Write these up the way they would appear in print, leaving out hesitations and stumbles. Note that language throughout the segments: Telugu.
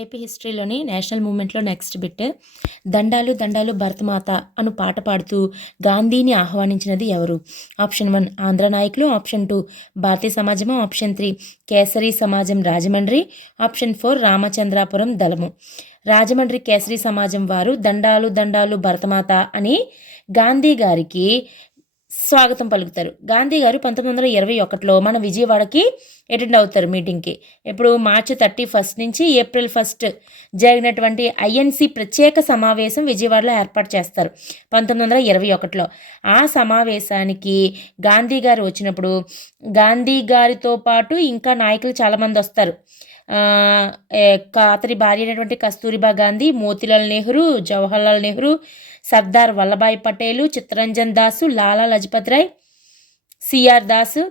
ఏపీ హిస్టరీలోని నేషనల్ మూమెంట్లో నెక్స్ట్ బిట్. దండాలు దండాలు భరతమాత అను పాట పాడుతూ గాంధీని ఆహ్వానించినది ఎవరు? ఆప్షన్ 1 ఆంధ్ర నాయకులు, ఆప్షన్ 2 భారతీయ సమాజము, ఆప్షన్ 3 కేసరి సమాజం రాజమండ్రి, ఆప్షన్ 4 రామచంద్రాపురం దళము. రాజమండ్రి కేసరి సమాజం వారు దండాలు దండాలు భరతమాత అని గాంధీ గారికి స్వాగతం పలుకుతారు. గాంధీ గారు 1921లో మన విజయవాడకి అటెండ్ అవుతారు మీటింగ్కి. ఇప్పుడు మార్చి 31 నుంచి ఏప్రిల్ 1 జరిగినటువంటి ఐఎన్సి ప్రత్యేక సమావేశం విజయవాడలో ఏర్పాటు చేస్తారు 1921లో. ఆ సమావేశానికి గాంధీ గారు వచ్చినప్పుడు గాంధీ గారితో పాటు ఇంకా నాయకులు చాలామంది వస్తారు. అతని భార్య అయినటువంటి కస్తూరిబా గాంధీ, మోతీలాల్ నెహ్రూ, జవహర్లాల్ నెహ్రూ, సర్దార్ వల్లభాయ్ పటేలు, చిత్తరంజన్ దాసు, లాలా లజపత్ రాయ్, సిఆర్ దాసు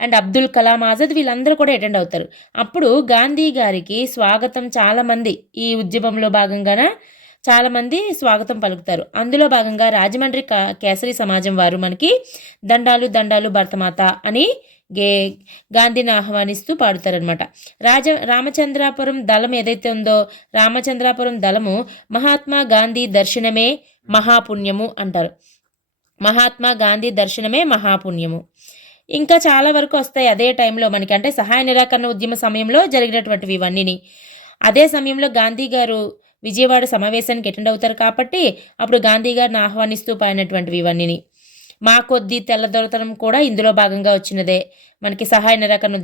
అండ్ అబ్దుల్ కలాం ఆజాద్ వీళ్ళందరూ కూడా అటెండ్ అవుతారు. అప్పుడు గాంధీ గారికి స్వాగతం చాలామంది ఈ ఉద్యమంలో భాగంగానే చాలామంది స్వాగతం పలుకుతారు. అందులో భాగంగా రాజమండ్రి కేసరి సమాజం వారు మనకి దండాలు దండాలు భరతమాత అని గాంధీని ఆహ్వానిస్తూ పాడుతారనమాట. రామచంద్రాపురం దళం ఏదైతే ఉందో రామచంద్రాపురం దళము మహాత్మా గాంధీ దర్శనమే మహాపుణ్యము అంటారు. మహాత్మా గాంధీ దర్శనమే మహాపుణ్యము. ఇంకా చాలా వరకు వస్తాయి అదే టైంలో మనకి, అంటే సహాయ నిరాకరణ ఉద్యమ సమయంలో జరిగినటువంటివి ఇవన్నీ. అదే సమయంలో గాంధీ గారు విజయవాడ సమావేశానికి అటెండ్ అవుతారు కాబట్టి అప్పుడు గాంధీ గారిని ఆహ్వానిస్తూ పాడినటువంటివి ఇవన్నీ. మా కొద్ది తెల్లదొరతనం కూడా ఇందులో భాగంగా వచ్చినదే, మనకి సహాయ నిరాకరణ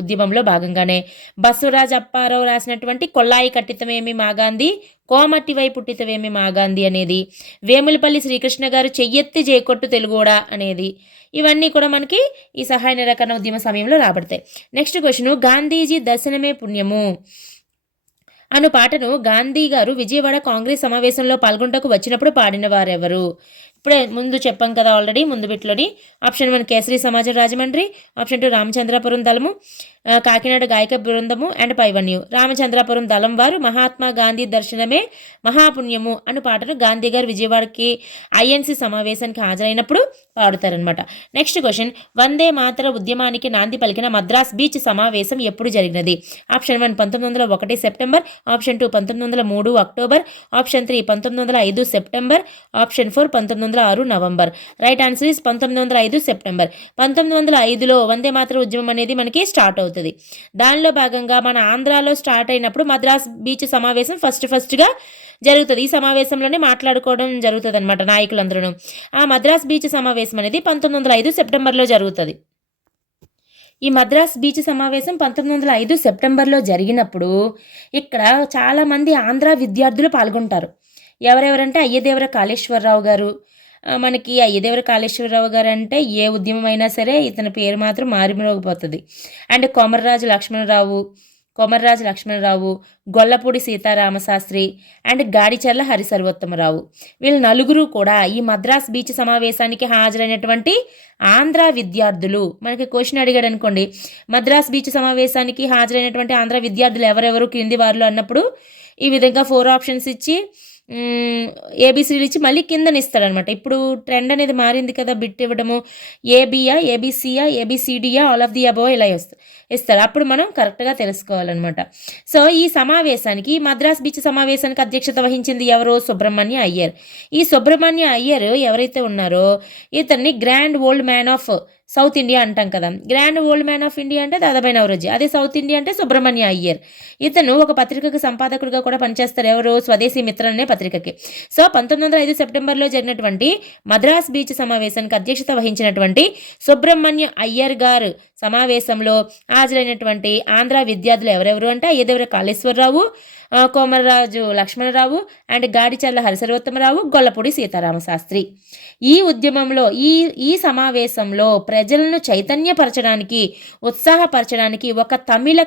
ఉద్యమంలో భాగంగానే. బసవరాజ్ అప్పారావు రాసినటువంటి కొల్లాయి కట్టితమేమి మా గాంధీ, కోమట్టి వై పుట్టితవేమి మా గాంధీ అనేది, వేములపల్లి శ్రీకృష్ణ గారు చెయ్యెత్తి జేకొట్టు తెలుగోడా అనేది, ఇవన్నీ కూడా మనకి ఈ సహాయ నిరాకరణ ఉద్యమ సమయంలో రాబడతాయి. నెక్స్ట్ క్వశ్చన్, గాంధీజీ దర్శనమే పుణ్యము అను పాటను గాంధీ గారు విజయవాడ కాంగ్రెస్ సమావేశంలో పాల్గొంటకు వచ్చినప్పుడు పాడిన వారెవరు? ఇప్పుడే ముందు చెప్పాం కదా ఆల్రెడీ ముందు బిట్లోని. ఆప్షన్ 1 కేసరి సమాజం రాజమండ్రి, ఆప్షన్ 2 రామచంద్రాపురం దళము, కాకినాడ గాయక బృందము అండ్ పైవన్యు. రామచంద్రాపురం దళం వారు మహాత్మా గాంధీ దర్శనమే మహాపుణ్యము అను పాటను గాంధీ గారు విజయవాడకి ఐఎన్సి సమావేశానికి హాజరైనప్పుడు పాడుతారనమాట. నెక్స్ట్ క్వశ్చన్, వందే మాతర ఉద్యమానికి నాంది పలికిన మద్రాస్ బీచ్ సమావేశం ఎప్పుడు జరిగినది? Option 1 1901 September, option 2 1903 October, option 3 1905 September, option 4 1906 November. Right answer is 1905 September. 1905లో వందే మాతర ఉద్యమం అనేది మనకి స్టార్ట్ అవుతుంది. దానిలో భాగంగా మన ఆంధ్రాలో స్టార్ట్ అయినప్పుడు మద్రాస్ బీచ్ సమావేశం ఫస్ట్గా జరుగుతుంది. ఈ సమావేశంలోనే మాట్లాడుకోవడం జరుగుతుంది అనమాట నాయకులందరూ. ఆ మద్రాస్ బీచ్ సమావేశం అనేది 1905 సెప్టెంబర్లో జరుగుతుంది. ఈ మద్రాస్ బీచ్ సమావేశం 1905 సెప్టెంబర్లో జరిగినప్పుడు ఇక్కడ చాలామంది ఆంధ్ర విద్యార్థులు పాల్గొంటారు. ఎవరెవరంటే అయ్యదేవర కాళేశ్వరరావు గారు. మనకి అయ్యదేవర కాళేశ్వరరావు గారు అంటే ఏ ఉద్యమం అయినా సరే ఇతని పేరు మాత్రం మారుమోగిపోతుంది. And Komarraju Lakshmanarao, Gollapudi Sitaramasastri and Gadicherla Harisarvottamarao. వీళ్ళు నలుగురు కూడా ఈ మద్రాస్ బీచ్ సమావేశానికి హాజరైనటువంటి ఆంధ్ర విద్యార్థులు. మనకి క్వశ్చన్ అడిగాడు అనుకోండి, మద్రాస్ బీచ్ సమావేశానికి హాజరైనటువంటి ఆంధ్ర విద్యార్థులు ఎవరెవరు కింది వారిలో అన్నప్పుడు ఈ విధంగా 4 ఆప్షన్స్ ఇచ్చి ఏబీసీలు ఇచ్చి మళ్ళీ కిందని ఇస్తాడనమాట. ఇప్పుడు ట్రెండ్ అనేది మారింది కదా, బిట్ ఇవ్వడము. ఏబియా, ఏబీసీయా, ఏబీసీడియా, ఆల్ ఆఫ్ ది అబోవ్ ఇలా ఇస్తారు. అప్పుడు మనం కరెక్ట్గా తెలుసుకోవాలన్నమాట. సో ఈ సమావేశానికి మద్రాస్ బీచ్ సమావేశానికి అధ్యక్షత వహించింది ఎవరు? సుబ్రహ్మణ్య అయ్యర్. ఈ సుబ్రహ్మణ్య అయ్యర్ ఎవరైతే ఉన్నారో ఇతన్ని grand old man of south India అంటాం కదా. Grand old man of India అంటే దాదాబాయి నవరోజీ, అదే సౌత్ ఇండియా అంటే సుబ్రహ్మణ్య అయ్యర్. ఇతను ఒక పత్రికకు సంపాదకుడిగా కూడా పనిచేస్తారు. ఎవరు? స్వదేశీ మిత్ర అనే పత్రికకి. సో 1905 సెప్టెంబర్లో జరిగినటువంటి మద్రాస్ బీచ్ సమావేశానికి అధ్యక్షత వహించినటువంటి సుబ్రహ్మణ్య అయ్యర్ గారు సమావేశంలో హాజరైనటువంటి ఆంధ్ర విద్యార్థులు ఎవరెవరు అంటే అయ్యదేవర కాళేశ్వరరావు, కోమర్రాజు లక్ష్మణరావు అండ్ గాడిచర్ల హరిసర్వోత్తమరావు, గొల్లపూడి సీతారామశాస్త్రి. ఈ ఉద్యమంలో ఈ సమావేశంలో ప్రజలను చైతన్యపరచడానికి, ఉత్సాహపరచడానికి ఒక తమిళ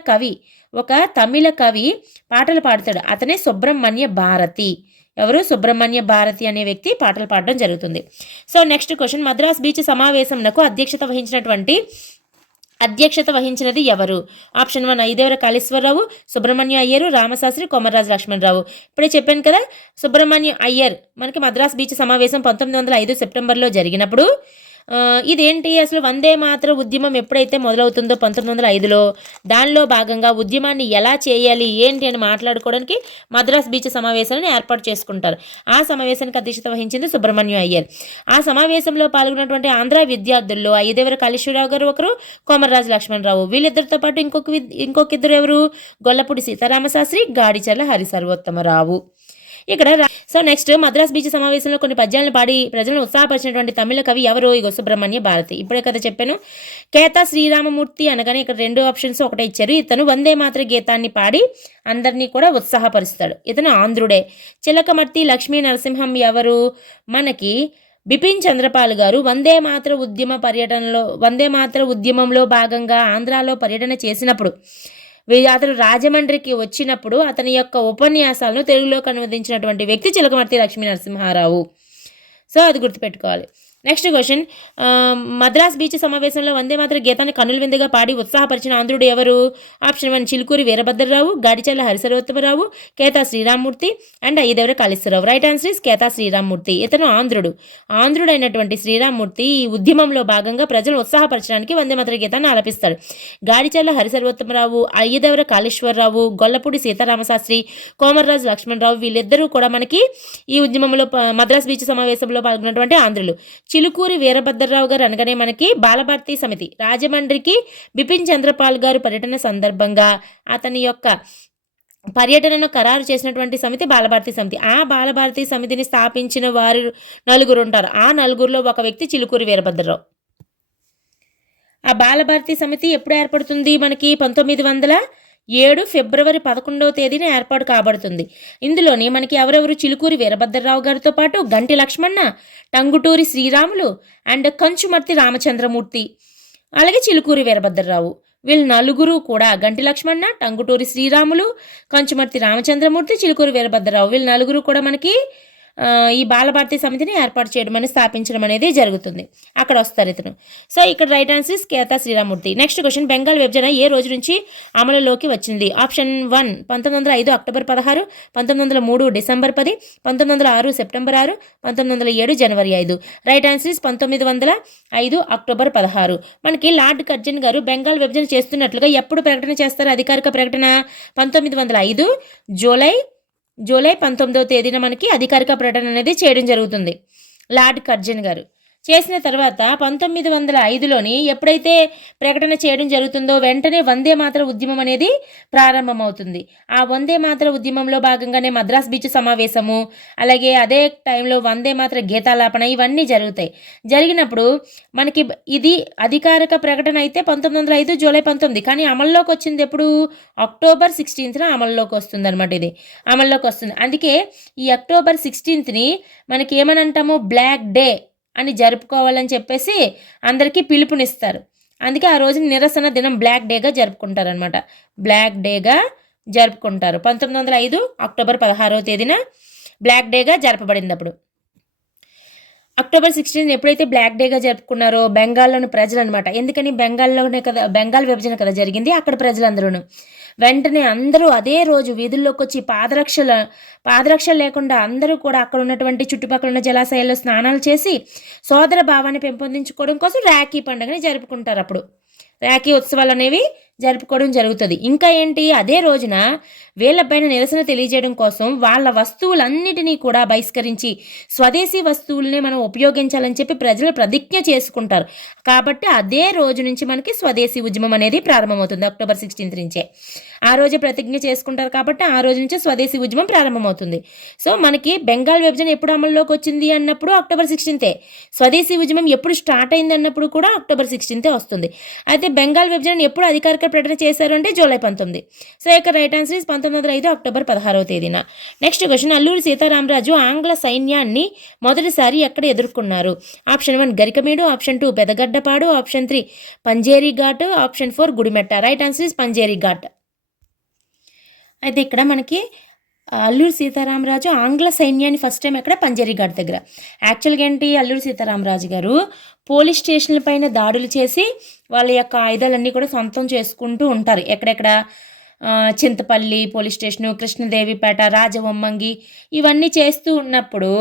కవి పాటలు పాడతాడు. అతనే సుబ్రహ్మణ్య భారతి. ఎవరు? సుబ్రహ్మణ్య భారతి అనే వ్యక్తి పాటలు పాడడం జరుగుతుంది. So next question, Madras beach సమావేశంకు అధ్యక్షత వహించినది ఎవరు? ఆప్షన్ 1 అయ్యదేవర కాళేశ్వరరావు, సుబ్రహ్మణ్య అయ్యరు, రామశాస్త్రి, కొమర్రాజు లక్ష్మణరావు. ఇప్పుడే చెప్పాను కదా, సుబ్రహ్మణ్య అయ్యర్ మనకి మద్రాస్ బీచ్ సమావేశం 1905 సెప్టెంబర్లో జరిగినప్పుడు ఇదేంటి అసలు వందే మాతర ఉద్యమం ఎప్పుడైతే మొదలవుతుందో 1905లో దానిలో భాగంగా ఉద్యమాన్ని ఎలా చేయాలి ఏంటి అని మాట్లాడుకోవడానికి మద్రాస్ బీచ్ సమావేశాలను ఏర్పాటు చేసుకుంటారు. ఆ సమావేశానికి అధ్యక్షత వహించింది సుబ్రహ్మణ్యం అయ్యర్. ఆ సమావేశంలో పాల్గొన్నటువంటి ఆంధ్ర విద్యార్థుల్లో అయ్యదేవర కాళేశ్వరరావు గారు ఒకరు, కోమర్రాజు లక్ష్మణరావు. వీళ్ళిద్దరితో పాటు ఇంకొక ఇద్దరు ఎవరు, గొల్లపూడి సీతారామశాస్త్రి, గాడిచర్ల హరిసర్వోత్తమరావు. ఇక్కడ సో నెక్స్ట్ మద్రాస్ బీచ్ సమావేశంలో కొన్ని పద్యాలను పాడి ప్రజలను ఉత్సాహపరిచినటువంటి తమిళ కవి ఎవరు, ఇగో సుబ్రహ్మణ్య భారతి. ఇప్పుడే కదా చెప్పాను. కేతా శ్రీరామమూర్తి అనగానే ఇక్కడ 2 ఆప్షన్స్ ఒకటే ఇచ్చారు. ఇతను వందే మాతర గీతాన్ని పాడి అందరినీ కూడా ఉత్సాహపరుస్తాడు. ఇతను ఆంధ్రుడే. చిలకమర్తి లక్ష్మీ నరసింహం ఎవరు, మనకి బిపిన్ చంద్రపాల్ గారు వందే మాతర ఉద్యమంలో భాగంగా ఆంధ్రాలో పర్యటన చేసినప్పుడు అతను రాజమండ్రికి వచ్చినప్పుడు అతని యొక్క ఉపన్యాసాలను తెలుగులోకి అనువదించినటువంటి వ్యక్తి చిలకమర్తి లక్ష్మీ నరసింహారావు. సో అది గుర్తుపెట్టుకోవాలి. నెక్స్ట్ క్వశ్చన్, మద్రాస్ బీచ్ సమావేశంలో వందే మాతర గీతాన్ని కన్నుల విందుగా పాడి ఉత్సాహపరిచిన ఆంధ్రుడు ఎవరు? Option 1 Chilukuri Veerabhadra Rao, Gadicherla Harisarvottama Rao, Ketha Srirammurthy and Ayyadevara Kaleswara Rao. Right answer is Ketha Srirammurthy. ఇతను ఆంధ్రుడైనటువంటి శ్రీరామ్మూర్తి ఈ ఉద్యమంలో భాగంగా ప్రజలు ఉత్సాహపరచడానికి వందే మాతర గీతాన్ని ఆలపిస్తాడు. గాడిచర్ల హరిసర్వోత్తమరావు, అయ్యదేవర కాళేశ్వరరావు, గొల్లపూడి సీతారామశాస్త్రి, కోమర్రాజు లక్ష్మణరావు వీళ్ళిద్దరూ కూడా మనకి ఈ ఉద్యమంలో మద్రాస్ బీచ్ సమావేశంలో పాల్గొన్నటువంటి ఆంధ్రులు. చిలుకూరి వీరభద్రరావు గారు అనగానే మనకి బాలభారతి సమితి, రాజమండ్రికి బిపిన్ చంద్రపాల్ గారు పర్యటన సందర్భంగా అతని యొక్క పర్యటనను ఖరారు చేసినటువంటి సమితి బాలభారతి సమితి. ఆ బాలభారతి సమితిని స్థాపించిన వారు 4 ఉంటారు. ఆ 4లో ఒక వ్యక్తి చిలుకూరి వీరభద్రరావు. ఆ బాలభారతి సమితి ఎప్పుడు ఏర్పడుతుంది మనకి 1907 ఫిబ్రవరి 11వ తేదీన ఏర్పాటు కాబడుతుంది. ఇందులోని మనకి ఎవరెవరు, చిలుకూరి వీరభద్రరావు గారితో పాటు గంటి లక్ష్మణ, టంగుటూరి శ్రీరాములు అండ్ కంచుమర్తి రామచంద్రమూర్తి, అలాగే చిలుకూరి వీరభద్రరావు. వీళ్ళు 4 కూడా గంటి లక్ష్మణ, టంగుటూరి శ్రీరాములు, కంచుమర్తి రామచంద్రమూర్తి, చిలుకూరి వీరభద్రరావు వీళ్ళు 4 కూడా మనకి ఈ బాలభారతి సమితిని ఏర్పాటు చేయడం అనేది స్థాపించడం అనేది జరుగుతుంది. అక్కడ వస్తారు ఇతను. సో ఇక్కడ right answer is Ketha Sriramurthy. Next question, Bengal విభజన ఏ రోజు నుంచి అమలులోకి వచ్చింది? Option 1 1905 October 16, 1903 December 10, 1906 September 6, 1907 January 5. Right answer is 1905 October 16. మనకి లార్డ్ కర్జన్ గారు బెంగాల్ విభజన చేస్తున్నట్లుగా ఎప్పుడు ప్రకటన చేస్తారు? అధికారిక ప్రకటన 1905 జూలై 19వ తేదీన మనకి అధికారిక ప్రకటన అనేది చేయడం జరుగుతుంది. లార్డ్ కర్జన్ గారు చేసిన తర్వాత 1905లోని ఎప్పుడైతే ప్రకటన చేయడం జరుగుతుందో వెంటనే వందే మాతర ఉద్యమం అనేది ప్రారంభమవుతుంది. ఆ వందే మాతర ఉద్యమంలో భాగంగానే మద్రాస్ బీచ్ సమావేశము, అలాగే అదే టైంలో వందే మాతర గీతాలాపన ఇవన్నీ జరుగుతాయి. జరిగినప్పుడు మనకి ఇది అధికారిక ప్రకటన అయితే 1905 జూలై 19, కానీ అమల్లోకి వచ్చింది ఎప్పుడు? అక్టోబర్ 16న అమల్లోకి వస్తుంది అనమాట. ఇది అమల్లోకి వస్తుంది. అందుకే ఈ అక్టోబర్ 16ని మనకి ఏమని అంటాము? బ్లాక్ డే అని జరుపుకోవాలని చెప్పేసి అందరికీ పిలుపునిస్తారు. అందుకే ఆ రోజు నిరసన దినం బ్లాక్ డేగా జరుపుకుంటారనమాట. బ్లాక్ డేగా జరుపుకుంటారు. 1905 అక్టోబర్ 16వ తేదీన బ్లాక్ డేగా జరపబడింది. అప్పుడు అక్టోబర్ 16 ఎప్పుడైతే బ్లాక్ డేగా జరుపుకున్నారో బెంగాల్లోని ప్రజలు అనమాట. ఎందుకని? బెంగాల్ విభజన కదా జరిగింది. అక్కడ ప్రజలందరూ వెంటనే అందరూ అదే రోజు వీధుల్లోకి వచ్చి పాదరక్షలు లేకుండా అందరూ కూడా అక్కడ ఉన్నటువంటి చుట్టుపక్కల ఉన్న జలాశయాల్లో స్నానాలు చేసి సోదర భావాన్ని పెంపొందించుకోవడం కోసం రాఖీ పండుగని జరుపుకుంటారు. అప్పుడు రాఖీ ఉత్సవాలు అనేవి జరుపుకోవడం జరుగుతుంది. ఇంకా ఏంటి, అదే రోజున వీళ్ళపైన నిరసన తెలియజేయడం కోసం వాళ్ళ వస్తువులన్నిటినీ కూడా బహిష్కరించి స్వదేశీ వస్తువులనే మనం ఉపయోగించాలని చెప్పి ప్రజలు ప్రతిజ్ఞ చేసుకుంటారు. కాబట్టి అదే రోజు నుంచి మనకి స్వదేశీ ఉద్యమం అనేది ప్రారంభమవుతుంది. అక్టోబర్ 16 నుంచే ఆ రోజు ప్రతిజ్ఞ చేసుకుంటారు. కాబట్టి ఆ రోజు నుంచే స్వదేశీ ఉద్యమం ప్రారంభమవుతుంది. సో మనకి బెంగాల్ విభజన ఎప్పుడు అమల్లోకి వచ్చింది అన్నప్పుడు అక్టోబర్ 16. స్వదేశీ ఉద్యమం ఎప్పుడు స్టార్ట్ అయింది అన్నప్పుడు కూడా అక్టోబర్ 16 వస్తుంది. అయితే బెంగాల్ విభజన ఎప్పుడు అధికారిక ప్రకటన చేశారు అంటే జూలై 19. సో ఇక్కడ రైట్ ఆన్సర్ ఇస్ 1905 అక్టోబర్ 16వ తేదీన. నెక్స్ట్ క్వశ్చన్, అల్లూరి సీతారామరాజు ఆంగ్ల సైన్యాన్ని మొదటిసారి ఎక్కడ ఎదుర్కొన్నారు? Option 1 Garikamedu, option 2 Pedagaddapadu, option 3 Panjeri ghat, option 4 Gudimetta. Right answer is Panjeri ghat. అయితే ఇక్కడ మనకి అల్లూరి సీతారామరాజు ఆంగ్ల సైన్యాన్ని ఫస్ట్ టైం ఎక్కడ? పంజేరి ఘాట్ దగ్గర. యాక్చువల్గా ఏంటి, అల్లూరి సీతారామరాజు గారు పోలీస్ స్టేషన్ల పైన దాడులు చేసి వాళ్ళ యొక్క ఆయుధాలన్నీ కూడా సొంతం చేసుకుంటూ ఉంటారు. ఎక్కడెక్కడ చింతపల్లి పోలీస్ స్టేషను, కృష్ణదేవిపేట, రాజవొమ్మంగి ఇవన్నీ చేస్తూ ఉన్నప్పుడు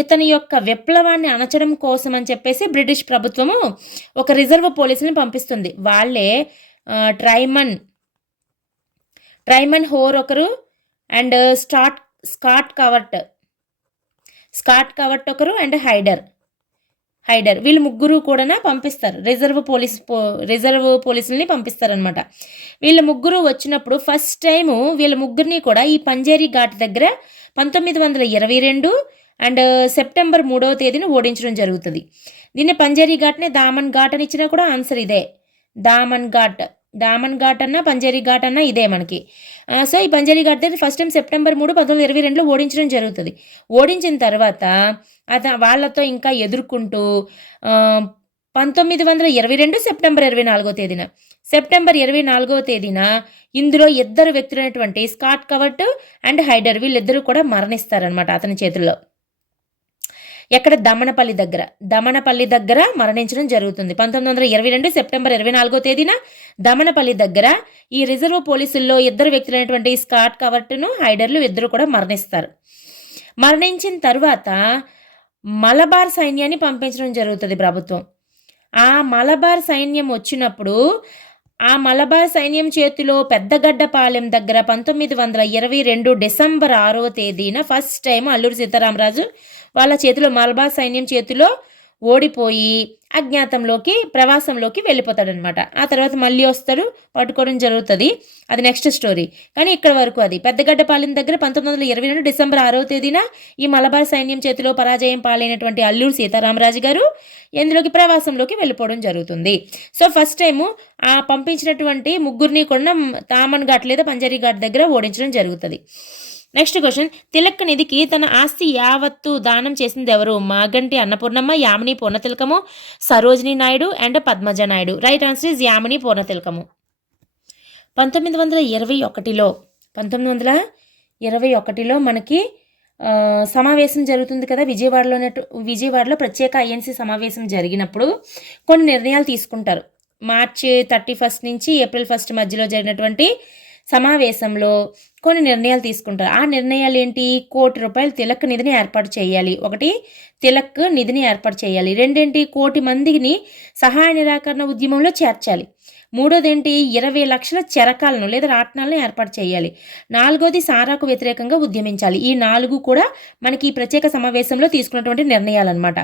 ఇతని యొక్క విప్లవాన్ని అణచడం కోసం అని చెప్పేసి బ్రిటిష్ ప్రభుత్వము ఒక రిజర్వ్ పోలీసుని పంపిస్తుంది. వాళ్ళే ట్రైమన్ హోర్ ఒకరు అండ్ స్కాట్ కవర్ట్ ఒకరు అండ్ హైడర్ వీళ్ళు ముగ్గురు కూడా పంపిస్తారు. రిజర్వ్ పోలీసుల్ని పంపిస్తారనమాట. వీళ్ళ ముగ్గురు వచ్చినప్పుడు ఫస్ట్ టైము వీళ్ళ ముగ్గురిని కూడా ఈ పంజేరి ఘాట్ దగ్గర 1922 అండ్ సెప్టెంబర్ 3వ తేదీన ఓడించడం జరుగుతుంది. దీన్ని పంజేరి ఘాట్నే దామన్ ఘాట్ అని ఇచ్చినా కూడా ఆన్సర్ ఇదే. దామన్ ఘాట్ అన్న పంజేరి ఘాట్ అన్న ఇదే మనకి. సో ఈ పంజేరి ఘాట్ దగ్గర ఫస్ట్ టైం సెప్టెంబర్ 3, 1922లో ఓడించడం జరుగుతుంది. ఓడించిన తర్వాత వాళ్ళతో ఇంకా ఎదుర్కొంటూ 1922 సెప్టెంబర్ 24వ తేదీన ఇందులో ఇద్దరు వ్యక్తులైనటువంటి స్కాట్ కవర్ట్ అండ్ హైడర్ వీళ్ళిద్దరూ కూడా మరణిస్తారనమాట అతని చేతుల్లో. ఎక్కడ దమనపల్లి దగ్గర మరణించడం జరుగుతుంది. 1922 సెప్టెంబర్ 24వ తేదీన దమనపల్లి దగ్గర ఈ రిజర్వ్ పోలీసుల్లో ఇద్దరు వ్యక్తులైనటువంటి స్కాట్ కవర్ట్ను హైడర్లు ఇద్దరు కూడా మరణిస్తారు. మరణించిన తర్వాత మలబార్ సైన్యాన్ని పంపించడం జరుగుతుంది ప్రభుత్వం. ఆ మలబార్ సైన్యం వచ్చినప్పుడు ఆ మలబార్ సైన్యం చేతిలో పెద్దగడ్డపాలెం దగ్గర 1922 డిసెంబర్ 6వ తేదీన ఫస్ట్ టైం అల్లూరి సీతారామరాజు వాళ్ళ చేతిలో మలబార్ సైన్యం చేతిలో ఓడిపోయి ప్రవాసంలోకి వెళ్ళిపోతాడనమాట. ఆ తర్వాత మళ్ళీ వస్తాడు, పట్టుకోవడం జరుగుతుంది. అది నెక్స్ట్ స్టోరీ. కానీ ఇక్కడ వరకు అది పెద్దగడ్డపాలెం దగ్గర 1922 డిసెంబర్ 6వ తేదీన ఈ మలబార్ సైన్యం చేతిలో పరాజయం పాలైనటువంటి అల్లూరి సీతారామరాజు గారు ఎందులోకి ప్రవాసంలోకి వెళ్ళిపోవడం జరుగుతుంది. సో ఫస్ట్ టైము ఆ పంపించినటువంటి ముగ్గురిని కూడా దామన్ ఘాట్ లేదా పంజేరి ఘాట్ దగ్గర ఓడించడం జరుగుతుంది. నెక్స్ట్ క్వశ్చన్, తిలక్ నిధికి తన ఆస్తి యావత్తు దానం చేసింది ఎవరు? Maganti Annapurnamma, Yamini Purnatilakamu, Sarojini Naidu and Padmaja Naidu. Right answer is Yamini Purnatilakamu. 1921లో మనకి సమావేశం జరుగుతుంది కదా విజయవాడలో ప్రత్యేక ఐఎన్సీ సమావేశం జరిగినప్పుడు కొన్ని నిర్ణయాలు తీసుకుంటారు. మార్చి 31 నుంచి ఏప్రిల్ 1 మధ్యలో జరిగినటువంటి సమావేశంలో కొన్ని నిర్ణయాలు తీసుకుంటారు. ఆ నిర్ణయాలు ఏంటి? ₹1 కోటి తిలక్ నిధిని ఏర్పాటు చేయాలి. తిలక్ నిధిని ఏర్పాటు చేయాలి. రెండేంటి? 1 కోటి మందిని సహాయ నిరాకరణ ఉద్యమంలో చేర్చాలి. మూడోదేంటి? 20 లక్షల చెరకాలను లేదా రాట్నాలను ఏర్పాటు చేయాలి. నాలుగోది సారాకు వ్యతిరేకంగా ఉద్యమించాలి. ఈ 4 కూడా మనకి ఈ ప్రత్యేక సమావేశంలో తీసుకున్నటువంటి నిర్ణయాలు అనమాట.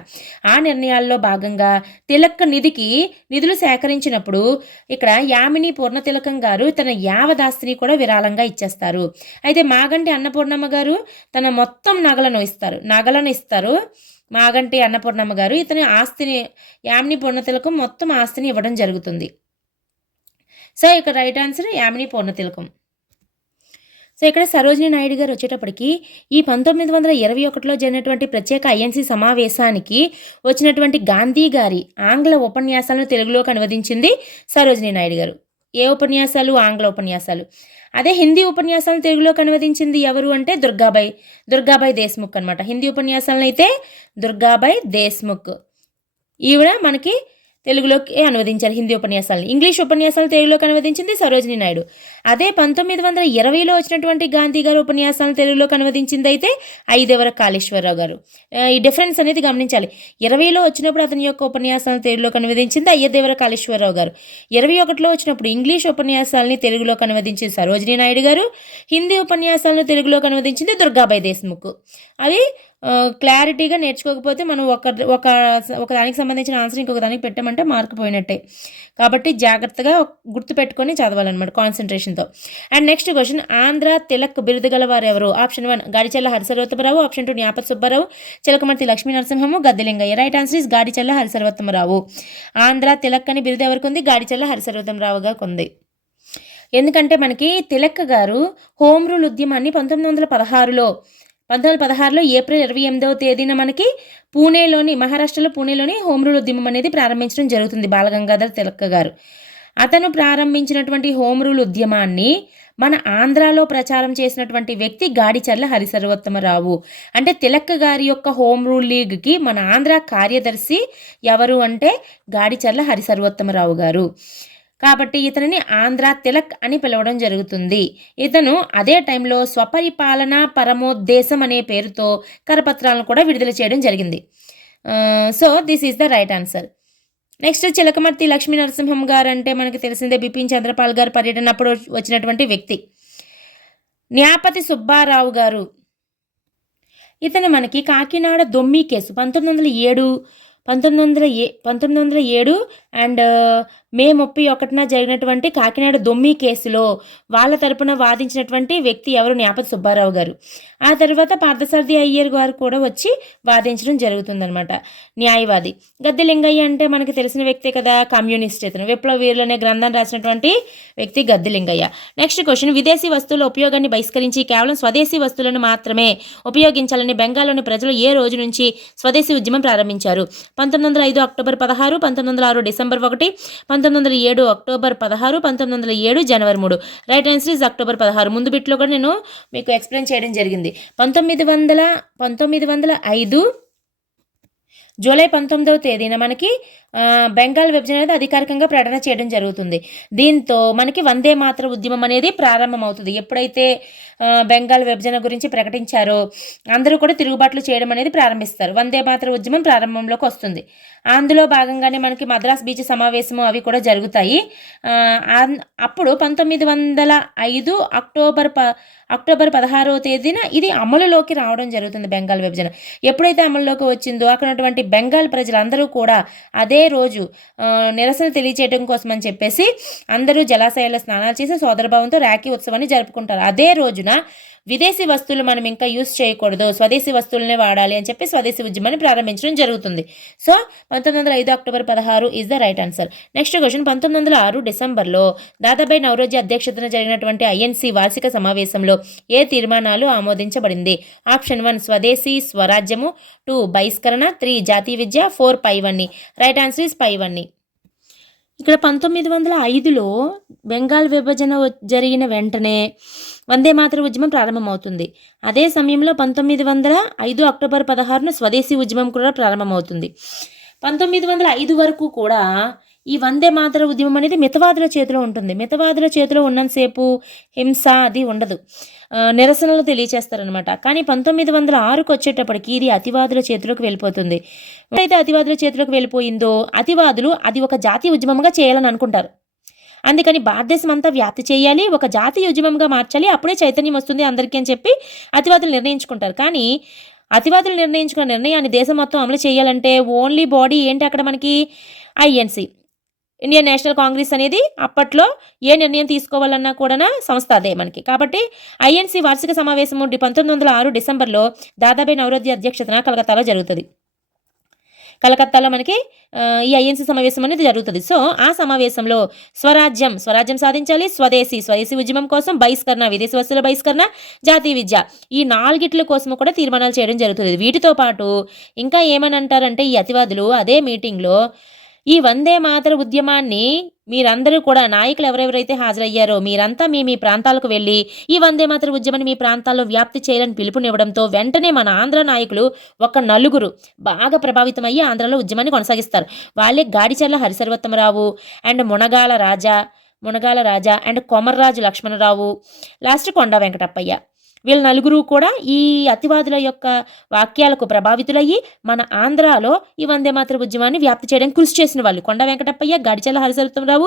ఆ నిర్ణయాల్లో భాగంగా తిలక్ నిధికి నిధులు సేకరించినప్పుడు ఇక్కడ యామిని పూర్ణతిలకం గారు తన యావదాస్తిని కూడా విరాళంగా ఇచ్చేస్తారు. అయితే మాగంటి అన్నపూర్ణమ్మ గారు తన మొత్తం నగలను ఇస్తారు. మాగంటి అన్నపూర్ణమ్మ గారు ఇతని ఆస్తిని యామిని పూర్ణతిలకం మొత్తం ఆస్తిని ఇవ్వడం జరుగుతుంది. సో ఇక్కడ రైట్ ఆన్సర్ యామిని పూర్ణతిలకం. సో ఇక్కడ సరోజిని నాయుడు గారు వచ్చేటప్పటికి ఈ 1921లో జరిగినటువంటి ప్రత్యేక ఐఎన్సీ సమావేశానికి వచ్చినటువంటి గాంధీ గారి ఆంగ్ల ఉపన్యాసాలను తెలుగులోకి అనువదించింది సరోజిని నాయుడు గారు. ఏ ఉపన్యాసాలు? ఆంగ్ల ఉపన్యాసాలు. అదే హిందీ ఉపన్యాసాలను తెలుగులోకి అనువదించింది ఎవరు అంటే దుర్గాబాయ్ దేశ్ముఖ్ అనమాట. హిందీ ఉపన్యాసాలను అయితే దుర్గాబాయ్ దేశ్ముఖ్ ఈవిడ మనకి తెలుగులోకి అనువదించారు హిందీ ఉపన్యాసాలను. ఇంగ్లీష్ ఉపన్యాసాలు తెలుగులోకి అనువదించింది సరోజిని నాయుడు. అదే 1920లో వచ్చినటువంటి గాంధీ గారు ఉపన్యాసాలను తెలుగులోకి అనువదించింది అయితే ఐదేవర కాళేశ్వరరావు గారు. ఈ డిఫరెన్స్ అనేది గమనించాలి. 20లో వచ్చినప్పుడు అతని యొక్క ఉపన్యాసాలను తెలుగులోకి అనువదించింది అయ్యదేవర కాళేశ్వరరావు గారు. 21లో వచ్చినప్పుడు ఇంగ్లీష్ ఉపన్యాసాలని తెలుగులోకి అనువదించింది సరోజిని నాయుడు గారు. హిందీ ఉపన్యాసాలను తెలుగులోకి అనువదించింది దుర్గాబాయ్ దేశ్ముఖ్. అది క్లారిటీగా నేర్చుకోకపోతే మనం ఒక దానికి సంబంధించిన ఆన్సర్ ఇంకొక దానికి పెట్టామంటే మార్క్ పోయినట్టే. కాబట్టి జాగ్రత్తగా గుర్తుపెట్టుకొని చదవాలన్నమాట కాన్సన్ట్రేషన్తో. And next question, Andhra Tilak బిరుదు గల వారు ఎవరు? Option 1 Gadichella Harisarvottamarao, option 2 Nyapathi Subbarao, Chilakamarthi Lakshmi Narasimhamu, Gaddelingaiah. Right answer is Gadichella Harisarvottamarao. Andhra Tilak అని బిరుదు ఎవరికి ఉంది? గాడిచెల్ల హరిసర్వోత్తమరావు గారికి ఉంది. ఎందుకంటే మనకి తిలక్ గారు హోమ్ రూల్ ఉద్యమాన్ని 1916లో ఏప్రిల్ 28వ తేదీన మనకి మహారాష్ట్రలో పూణేలోని హోమ్ రూల్ ఉద్యమం అనేది ప్రారంభించడం జరుగుతుంది బాలగంగాధర్ తిలక్ గారు. అతను ప్రారంభించినటువంటి హోమ్ రూల్ ఉద్యమాన్ని మన ఆంధ్రాలో ప్రచారం చేసినటువంటి వ్యక్తి గాడిచెల్ల హరిసర్వోత్తమరావు. అంటే తిలక్ గారి యొక్క హోమ్ రూల్ లీగ్కి మన ఆంధ్ర కార్యదర్శి ఎవరు అంటే గాడిచెల్ల హరిసర్వోత్తమరావు గారు. కాబట్టి ఇతనిని ఆంధ్ర తిలక్ అని పిలవడం జరుగుతుంది. ఇతను అదే టైంలో స్వపరిపాలన పరమోద్దేశం అనే పేరుతో కరపత్రాలను కూడా విడుదల చేయడం జరిగింది. So this is the right answer. Next Chilakamarthi Lakshmi Narasimham గారు అంటే మనకి తెలిసిందే బిపిన్ చంద్రపాల్ గారు పర్యటన అప్పుడు వచ్చినటువంటి వ్యక్తి. న్యాపతి సుబ్బారావు గారు, ఇతను మనకి కాకినాడ దొమ్మి కేసు 1907 అండ్ మే 31న జరిగినటువంటి కాకినాడ దొమ్మి కేసులో వాళ్ళ తరపున వాదించినటువంటి వ్యక్తి ఎవరు? న్యాపతి సుబ్బారావు గారు. ఆ తర్వాత పార్థసారథి అయ్యర్ గారు కూడా వచ్చి వాదించడం జరుగుతుందనమాట, న్యాయవాది. గద్దె లింగయ్య అంటే మనకి తెలిసిన వ్యక్తే కదా, కమ్యూనిస్ట్. ఇతను విప్లవ వీరులు అనే గ్రంథాన్ని రాసినటువంటి వ్యక్తి గద్దె లింగయ్య. నెక్స్ట్ క్వశ్చన్, విదేశీ వస్తువుల ఉపయోగాన్ని బహిష్కరించి కేవలం స్వదేశీ వస్తువులను మాత్రమే ఉపయోగించాలని బెంగాల్లోని ప్రజలు ఏ రోజు నుంచి స్వదేశీ ఉద్యమం ప్రారంభించారు? 1905 October 16, 1906 December 1, 1907 October 16, 1907 January 3. Right answer is October 16. ముందు బిట్లో కూడా నేను మీకు ఎక్స్ప్లెయిన్ చేయడం జరిగింది. 1905 జూలై 19వ తేదీన మనకి బెంగాల్ విభజన అనేది అధికారికంగా ప్రకటన చేయడం జరుగుతుంది. దీంతో మనకి వందే మాతర ఉద్యమం అనేది ప్రారంభమవుతుంది. ఎప్పుడైతే బెంగాల్ విభజన గురించి ప్రకటించారో అందరూ కూడా తిరుగుబాట్లు చేయడం అనేది ప్రారంభిస్తారు. వందే మాతర ఉద్యమం ప్రారంభంలోకి వస్తుంది. అందులో భాగంగానే మనకి మద్రాస్ బీచ్ సమావేశము అవి కూడా జరుగుతాయి. అప్పుడు 1905 అక్టోబర్ 16వ తేదీన ఇది అమలులోకి రావడం జరుగుతుంది. బెంగాల్ విభజన ఎప్పుడైతే అమలులోకి వచ్చిందో అక్కడటువంటి బెంగాల్ ప్రజలందరూ కూడా అదే రోజు నిరసన తెలియచేయడం కోసం అని చెప్పేసి అందరూ జలాశయాల్లో స్నానాలు చేసి సోదరభావంతో రాఖీ ఉత్సవాన్ని జరుపుకుంటారు. అదే రోజున విదేశీ వస్తువులు మనం ఇంకా యూజ్ చేయకూడదు, స్వదేశీ వస్తువులనే వాడాలి అని చెప్పి స్వదేశీ ఉద్యమాన్ని ప్రారంభించడం జరుగుతుంది. So 1905 October 16 is the right answer. Next question, 1906 డిసెంబర్లో దాదాబాయి నౌరోజీ అధ్యక్షతన జరిగినటువంటి ఐఎన్సి వార్షిక సమావేశంలో ఏ తీర్మానాలు ఆమోదించబడింది? ఆప్షన్ 1 స్వదేశీ స్వరాజ్యము, 2 బహిష్కరణ, 3 జాతీయ విద్య, 4 పైవన్నీ. రైట్ ఆన్సర్ ఇస్ పైవన్నీ. ఇక్కడ 1905లో బెంగాల్ విభజన జరిగిన వెంటనే వందే మాతర ఉద్యమం ప్రారంభమవుతుంది. అదే సమయంలో 1905 అక్టోబర్ 16న స్వదేశీ ఉద్యమం కూడా ప్రారంభమవుతుంది. 1905 వరకు కూడా ఈ వందే మాతర ఉద్యమం అనేది మితవాదుల చేతిలో ఉంటుంది. మితవాదుల చేతిలో ఉన్నంతసేపు హింస అది ఉండదు, నిరసనలు తెలియచేస్తారనమాట. కానీ 1906కు వచ్చేటప్పటికి ఇది అతివాదుల చేతిలోకి వెళ్ళిపోతుంది. అయితే అతివాదుల చేతిలోకి వెళ్ళిపోయిందో అతివాదులు అది ఒక జాతీయ ఉద్యమంగా చేయాలని అనుకుంటారు. అందుకని భారతదేశం అంతా వ్యాప్తి చేయాలి, ఒక జాతీయ ఉద్యమంగా మార్చాలి, అప్పుడే చైతన్యం వస్తుంది అందరికీ అని చెప్పి అతివాదులు నిర్ణయించుకుంటారు. కానీ అతివాదులు నిర్ణయించుకున్న నిర్ణయాన్ని దేశం మొత్తం అమలు చేయాలంటే ఓన్లీ బాడీ ఏంటి అక్కడ మనకి? ఐఎన్సి, ఇండియన్ నేషనల్ కాంగ్రెస్ అనేది అప్పట్లో ఏ నిర్ణయం తీసుకోవాలన్నా కూడా సంస్థ అదే మనకి. కాబట్టి ఐఎన్సి వార్షిక సమావేశం 1906 డిసెంబర్లో దాదాబాయి నౌరోజీ అధ్యక్షతన కలకత్తాలో జరుగుతుంది. కలకత్తాలో మనకి ఈ ఐఎన్సి సమావేశం అనేది జరుగుతుంది. సో ఆ సమావేశంలో స్వరాజ్యం సాధించాలి, స్వదేశీ ఉద్యమం కోసం, బహిష్కరణ విదేశీ వస్తువుల బహిష్కరణ, జాతీయ విద్య, ఈ 4 కోసం కూడా తీర్మానాలు చేయడం జరుగుతుంది. వీటితో పాటు ఇంకా ఏమని అంటారంటే ఈ అతివాదులు అదే మీటింగ్లో ఈ వందే మాతర ఉద్యమాన్ని మీరందరూ కూడా నాయకులు ఎవరెవరైతే హాజరయ్యారో మీరంతా మీ ప్రాంతాలకు వెళ్ళి ఈ వందే మాతర ఉద్యమాన్ని మీ ప్రాంతాల్లో వ్యాప్తి చేయాలని పిలుపునివ్వడంతో వెంటనే మన ఆంధ్ర నాయకులు ఒక 4 బాగా ప్రభావితమయ్యి ఆంధ్రలో ఉద్యమాన్ని కొనసాగిస్తారు. వాళ్ళే Gadicherla Harisarvottamarao and Munagala Raja and Komarraju Lakshmanarao, last Konda Venkatappayya. వీళ్ళ 4 కూడా ఈ అతివాదుల యొక్క వాక్యాలకు ప్రభావితులయ్యి మన ఆంధ్రాలో ఈ వందే మాతర ఉద్యమాన్ని వ్యాప్తి చేయడానికి కృషి చేసిన వాళ్ళు కొండా వెంకటప్పయ్య, గాడిచర్ల హరిసర్వోత్తమరావు,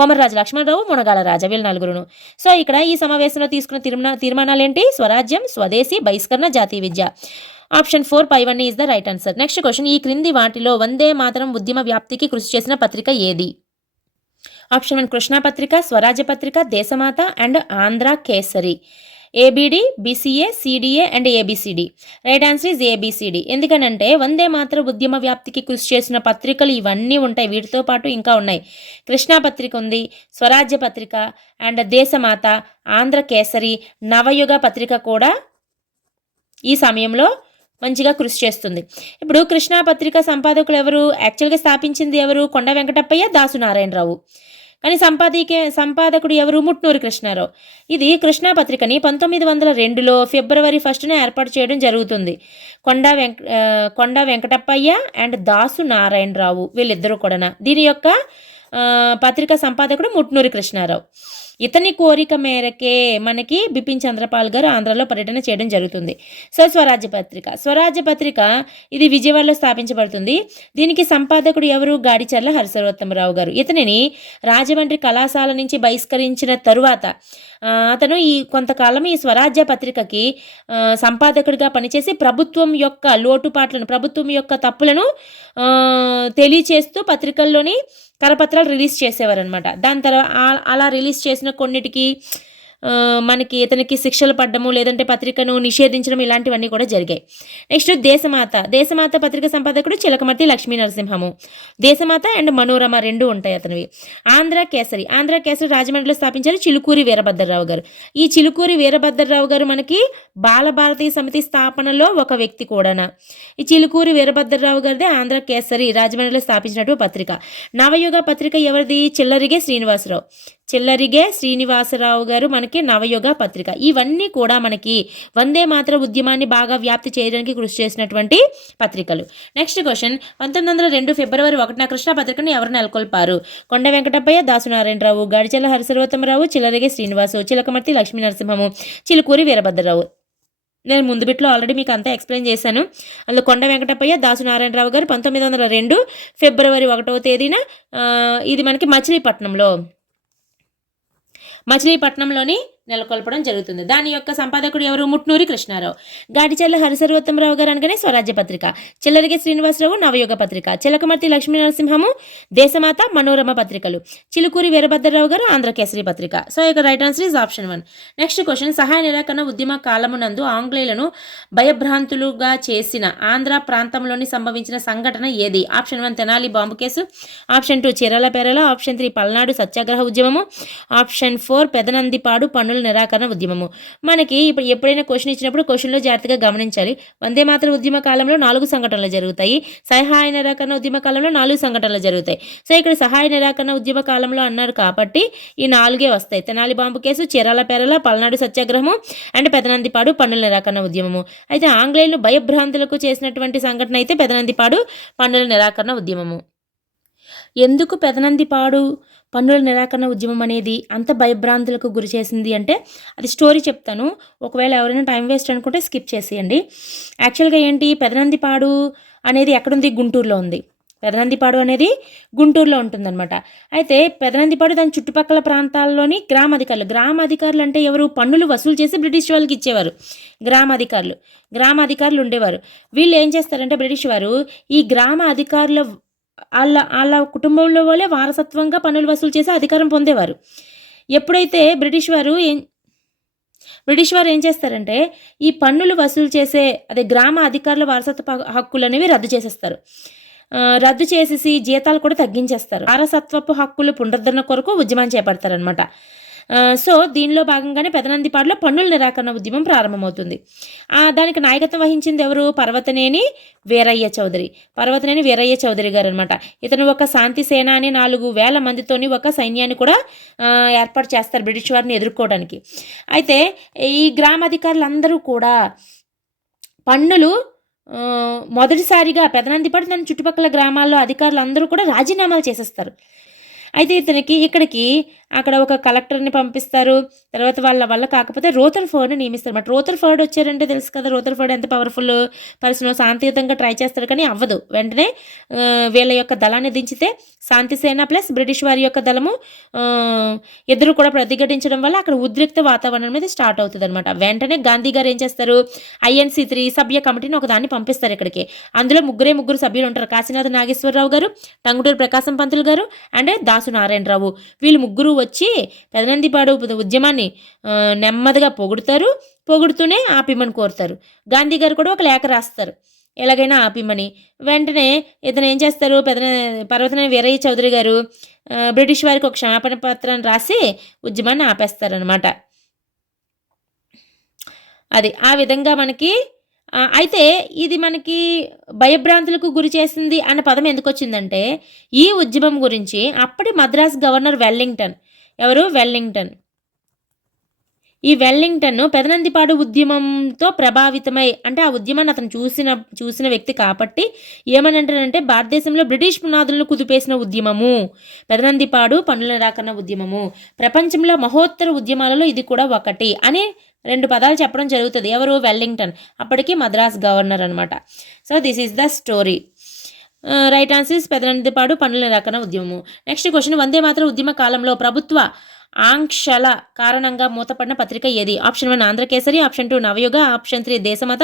కొమర్రాజు లక్ష్మణరావు, మునగాల రాజా, వీళ్ళ 4. సో ఇక్కడ ఈ సమావేశంలో తీసుకున్న తీర్మానాలు ఏంటి? స్వరాజ్యం, స్వదేశీ, బహిష్కరణ, జాతీయ విద్య. ఆప్షన్ 4 పైవన్నీ is the right answer. Next question, ఈ క్రింది వాటిలో వందే మాతరం ఉద్యమ వ్యాప్తికి కృషి చేసిన పత్రిక ఏది? Option 1 Krishna Patrika, Swarajya Patrika, Deshamata and Andhra Kesari. ABD, BCA, CDA and ABCD. Right answer is ABCD. ఎందుకనంటే వందే మాతర ఉద్యమ వ్యాప్తికి కృషి చేసిన పత్రికలు ఇవన్నీ ఉంటాయి. వీటితో పాటు ఇంకా ఉన్నాయి. కృష్ణా పత్రిక ఉంది, స్వరాజ్య పత్రిక అండ్ దేశమాత, ఆంధ్ర కేసరి, నవయుగ పత్రిక కూడా ఈ సమయంలో మంచిగా కృషి చేస్తుంది. ఇప్పుడు కృష్ణా పత్రిక సంపాదకులు ఎవరు? యాక్చువల్గా స్థాపించింది ఎవరు? కొండా వెంకటప్పయ్య, దాసు నారాయణరావు. కానీ సంపాదకుడు ఎవరు? ముట్నూరు కృష్ణారావు. ఇది కృష్ణా పత్రికని 1902లో ఫిబ్రవరి 1న ఏర్పాటు చేయడం జరుగుతుంది. కొండా వెంకటప్పయ్య అండ్ దాసు నారాయణరావు వీళ్ళిద్దరూ కూడా. దీని యొక్క పత్రికా సంపాదకుడు ముట్నూరి కృష్ణారావు. ఇతని కోరిక మేరకే మనకి బిపిన్ చంద్రపాల్ గారు ఆంధ్రాలో పర్యటన చేయడం జరుగుతుంది. సో స్వరాజ్య పత్రిక ఇది విజయవాడలో స్థాపించబడుతుంది. దీనికి సంపాదకుడు ఎవరు? గాడిచర్ల హరిసర్వోత్తమరావు గారు. ఇతనిని రాజమండ్రి కళాశాల నుంచి బహిష్కరించిన తరువాత అతను కొంతకాలం ఈ స్వరాజ్య పత్రికకి సంపాదకుడిగా పనిచేసి ప్రభుత్వం యొక్క లోటుపాట్లను, ప్రభుత్వం యొక్క తప్పులను తెలియచేస్తూ పత్రికల్లోని కరపత్రాలు రిలీజ్ చేసేవారనమాట. దాని తర్వాత అలా రిలీజ్ చేసిన కొన్నిటికి మనకి ఇతనికి శిక్షలు పడ్డము, లేదంటే పత్రికను నిషేధించడం, ఇలాంటివన్నీ కూడా జరిగాయి. నెక్స్ట్ దేశమాత పత్రిక సంపాదకుడు చిలకమర్తి లక్ష్మీ నరసింహము. దేశమాత అండ్ మనోరమ రెండు ఉంటాయి అతనివి. ఆంధ్ర కేసరి రాజమండ్రిలో స్థాపించారు చిలుకూరి వీరభద్రరావు గారు. ఈ చిలుకూరి వీరభద్రరావు గారు మనకి బాలభారతీయ సమితి స్థాపనలో ఒక వ్యక్తి కూడానా. ఈ చిలుకూరి వీరభద్రరావు గారిదే ఆంధ్ర కేసరి రాజమండ్రిలో స్థాపించినటువంటి పత్రిక. నవయుగ పత్రిక ఎవరిది? చిల్లరిగే శ్రీనివాసరావు గారు మనకి నవయుగ పత్రిక. ఇవన్నీ కూడా మనకి వందే మాతర ఉద్యమాన్ని బాగా వ్యాప్తి చేయడానికి కృషి చేసినటువంటి పత్రికలు. నెక్స్ట్ క్వశ్చన్, 1902 ఫిబ్రవరి 1న కృష్ణా పత్రికను ఎవరు నెలకొల్పారు? కొండ వెంకటప్పయ్య, దాసు నారాయణరావు, గాడిచర్ల హరిసర్వోత్తమరావు, చిల్లరిగే శ్రీనివాసు, చిలకమర్తి లక్ష్మీ నరసింహము, చిలుకూరి వీరభద్రరావు. నేను ముందు బిట్లో ఆల్రెడీ మీకు అంతా ఎక్స్ప్లెయిన్ చేశాను. అందులో కొండ వెంకటప్పయ్య, దాసు నారాయణరావు గారు 1902 ఫిబ్రవరి 1వ తేదీన ఇది మనకి మచిలీపట్నంలోని నెలకొల్పడం జరుగుతుంది. దాని యొక్క సంపాదకుడు ఎవరు? ముట్నూరి కృష్ణారావు. గాడిచర్ల హరిసర్వోత్తమరావు గారు అనగానే స్వరాజ్య పత్రిక, చిల్లరిగే శ్రీనివాసరావు నవయుగ పత్రిక, చిలకమర్తి లక్ష్మీ నరసింహము దేశమాత మనోరమ పత్రికలు, చిలుకూరి వీరభద్రరావు గారు ఆంధ్రకేసరి పత్రిక. సో ఇక right answer is option 1. Next question, సహాయ నిరాకరణ ఉద్యమ కాలమునందు ఆంగ్లేయులను భయభ్రాంతులుగా చేసిన ఆంధ్ర ప్రాంతంలోని సంభవించిన సంఘటన ఏది? Option 1 Tenali bomb case, option 2 Chirala Perala, option 3 Palnadu satyagraha ఉద్యమము, ఆప్షన్ 4 పెదనందిపాడు పన్నుల నిరాకరణ ఉద్యమము. మనకి ఇప్పుడు ఎప్పుడైనా క్వశ్చన్ ఇచ్చినప్పుడు క్వశ్చన్లో జాగ్రత్తగా గమనించాలి. వందే మాతర ఉద్యమ కాలంలో 4 సంఘటనలు జరుగుతాయి, సహాయ నిరాకరణ ఉద్యమ కాలంలో 4 సంఘటనలు జరుగుతాయి. సో ఇక్కడ సహాయ నిరాకరణ ఉద్యమ కాలంలో అన్నారు కాబట్టి ఈ 4 వస్తాయి. తెనాలి బాంబు కేసు, చీరాల పేరల, పల్నాడు సత్యాగ్రహము అండ్ పెదనందిపాడు పన్నుల నిరాకరణ ఉద్యమము. అయితే ఆంగ్లేయులు భయభ్రాంతులకు చేసినటువంటి సంఘటన అయితే పెదనందిపాడు పన్నుల నిరాకరణ ఉద్యమము. ఎందుకు పెదనందిపాడు పన్నుల నిరాకరణ ఉద్యమం అనేది అంత భయభ్రాంతులకు గురి చేసింది అంటే అది స్టోరీ చెప్తాను. ఒకవేళ ఎవరైనా టైం వేస్ట్ అనుకుంటే స్కిప్ చేసేయండి. యాక్చువల్గా ఏంటి, పెదనందిపాడు అనేది ఎక్కడుంది? గుంటూరులో ఉంది. పెదనందిపాడు అనేది గుంటూరులో ఉంటుందన్నమాట. అయితే పెదనందిపాడు దాని చుట్టుపక్కల ప్రాంతాల్లోని గ్రామ అధికారులు అంటే ఎవరు? పన్నులు వసూలు చేసి బ్రిటిష్ వాళ్ళకి ఇచ్చేవారు గ్రామ అధికారులు ఉండేవారు. వీళ్ళు ఏం చేస్తారంటే బ్రిటిష్ వారు ఈ గ్రామ అధికారుల వాళ్ళ కుటుంబంలో వాళ్ళే వారసత్వంగా పన్నులు వసూలు చేసి అధికారం పొందేవారు. ఎప్పుడైతే బ్రిటిష్ వారు ఏం చేస్తారంటే ఈ పన్నులు వసూలు చేసే గ్రామ అధికారుల వారసత్వ హక్కులు అనేవి రద్దు చేసేస్తారు. రద్దు చేసేసి జీతాలు కూడా తగ్గించేస్తారు. వారసత్వపు హక్కులు పునరుద్ధరణ కొరకు ఉద్యమం చేపడతారనమాట. సో దీనిలో భాగంగానే పెదనందిపాడులో పన్నుల నిరాకరణ ఉద్యమం ప్రారంభమవుతుంది. దానికి నాయకత్వం వహించింది ఎవరు? పర్వతనేని వీరయ్య చౌదరి గారు అనమాట. ఇతను ఒక శాంతి సేన అని 4,000 మందితోని ఒక సైన్యాన్ని కూడా ఏర్పాటు చేస్తారు బ్రిటిష్ వారిని ఎదుర్కోవడానికి. అయితే ఈ గ్రామాధికారులందరూ కూడా పన్నులు మొదటిసారిగా పెదనందిపాడు దాని చుట్టుపక్కల గ్రామాల్లో అధికారులు అందరూ కూడా రాజీనామాలు చేసేస్తారు. అయితే ఇతనికి అక్కడ ఒక కలెక్టర్ని పంపిస్తారు. తర్వాత వాళ్ళ కాకపోతే రోథర్ఫోర్డ్ని నియమిస్తారు అన్నమాట. రోథర్ఫోర్డ్ వచ్చారంటే తెలుసు కదా, రోథర్ఫోర్డ్ ఎంత పవర్ఫుల్ పర్సన్. శాంతియుతంగా ట్రై చేస్తారు కానీ అవ్వదు. వెంటనే వీళ్ళ యొక్క దళాన్ని దించితే శాంతిసేన ప్లస్ బ్రిటిష్ వారి యొక్క దళము ఇద్దరు కూడా ప్రతిఘటించడం వల్ల అక్కడ ఉద్రిక్త వాతావరణం అనేది స్టార్ట్ అవుతుంది అనమాట. వెంటనే గాంధీ గారు ఏం చేస్తారు, INC 3 సభ్య కమిటీని ఒక దాన్ని పంపిస్తారు ఇక్కడికి. అందులో ముగ్గురు సభ్యులు ఉంటారు. కాశీనాథ నాగేశ్వరరావు గారు, టంగుటూరి ప్రకాశం పంతులు గారు అండ్ దాసు నారాయణరావు. వీళ్ళు ముగ్గురు వచ్చి పెదనందిపాడు ఉద్యమాన్ని నెమ్మదిగా పొగుడుతూనే ఆపిమ్మని కోరుతారు. గాంధీ గారు కూడా ఒక లేఖ రాస్తారు ఎలాగైనా ఆపిమ్మని. వెంటనే ఇతను ఏం చేస్తారు, పర్వతనేని వీరయ్య చౌదరి గారు బ్రిటిష్ వారికి ఒక క్షమాపణ పత్రాన్ని రాసి ఉద్యమాన్ని ఆపేస్తారనమాట. అది ఆ విధంగా మనకి. అయితే ఇది మనకి భయభ్రాంతులకు గురి చేసింది అన్న పదం ఎందుకు వచ్చిందంటే ఈ ఉద్యమం గురించి అప్పటి మద్రాస్ గవర్నర్ వెల్లింగ్టన్ ఈ వెల్లింగ్టన్ పెదనందిపాడు ఉద్యమంతో ప్రభావితమై, అంటే ఆ ఉద్యమాన్ని అతను చూసిన వ్యక్తి కాబట్టి ఏమని అంటారంటే భారతదేశంలో బ్రిటిష్ పునాదులను కుదిపేసిన ఉద్యమము పెదనందిపాడు పన్నుల నిరాకరణ ఉద్యమము, ప్రపంచంలో మహోత్తర ఉద్యమాలలో ఇది కూడా ఒకటి అని 2 పదాలు చెప్పడం జరుగుతుంది. ఎవరు? వెల్లింగ్టన్, అప్పటికి మద్రాస్ గవర్నర్ అనమాట. So this is the story. Right answers Pedanandipadu పన్నుల నిరాకరణ ఉద్యమము. నెక్స్ట్ క్వశ్చన్, వందే మాతర ఉద్యమ కాలంలో ప్రభుత్వ ఆంక్షల కారణంగా మూతపడిన పత్రిక ఏది? ఆప్షన్ 1 ఆంధ్రకేసరి, ఆప్షన్ 2 నవయుగ, ఆప్షన్ 3 దేశమత,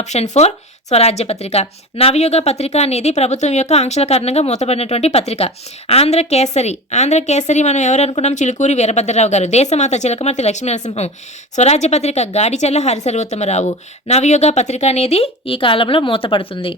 ఆప్షన్ 4 స్వరాజ్య పత్రిక. నవయుగ పత్రిక అనేది ప్రభుత్వం యొక్క ఆంక్షల కారణంగా మూతపడినటువంటి పత్రిక. ఆంధ్రకేసరి మనం ఎవరు అనుకున్నాం? చిలుకూరి వీరభద్రరావు గారు. దేశమాత చిలకమర్తి లక్ష్మీ నరసింహం. స్వరాజ్య పత్రిక గాడిచల్ల హరిసర్వోత్తమరావు. నవయుగ పత్రిక అనేది ఈ కాలంలో మూతపడుతుంది.